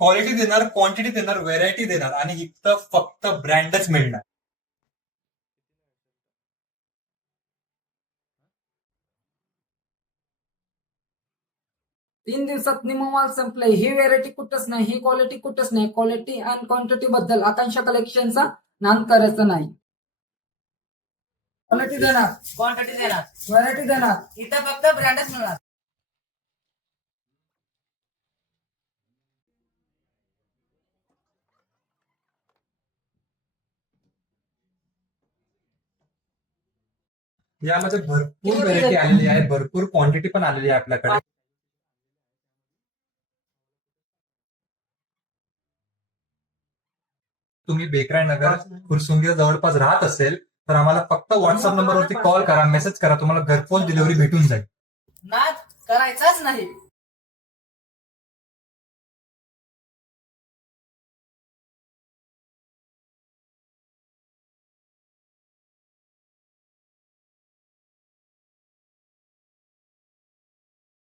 Quality देणार, quantity देणार, variety देणार आणि इथं फक्त ब्रँडच मिळणार. तीन दिवसात निम्मा माल संपलाय. ही व्हेरायटी कुठंच नाही, ही क्वालिटी कुठंच नाही. क्वालिटी आणि क्वांटिटी बद्दल आकांक्षा कलेक्शनचा नाम करायचं नाही. क्वालिटी देणार, क्वांटिटी देणार, व्हरायटी देणार. इथं फक्त ब्रँडच मिळणार. यामध्ये भरपूर व्हेरायटी आलेली आहे, भरपूर क्वांटिटी पण आलेली आहे आपल्याकडे. तुम्ही बेकराय नगर फुरसुंगी जवळपास राहत असेल तर आम्हाला फक्त व्हॉट्सअप नंबरवरती कॉल करा, मेसेज करा, तुम्हाला घरपोच डिलिव्हरी भेटून जाईल. नाद करायचाच नाही.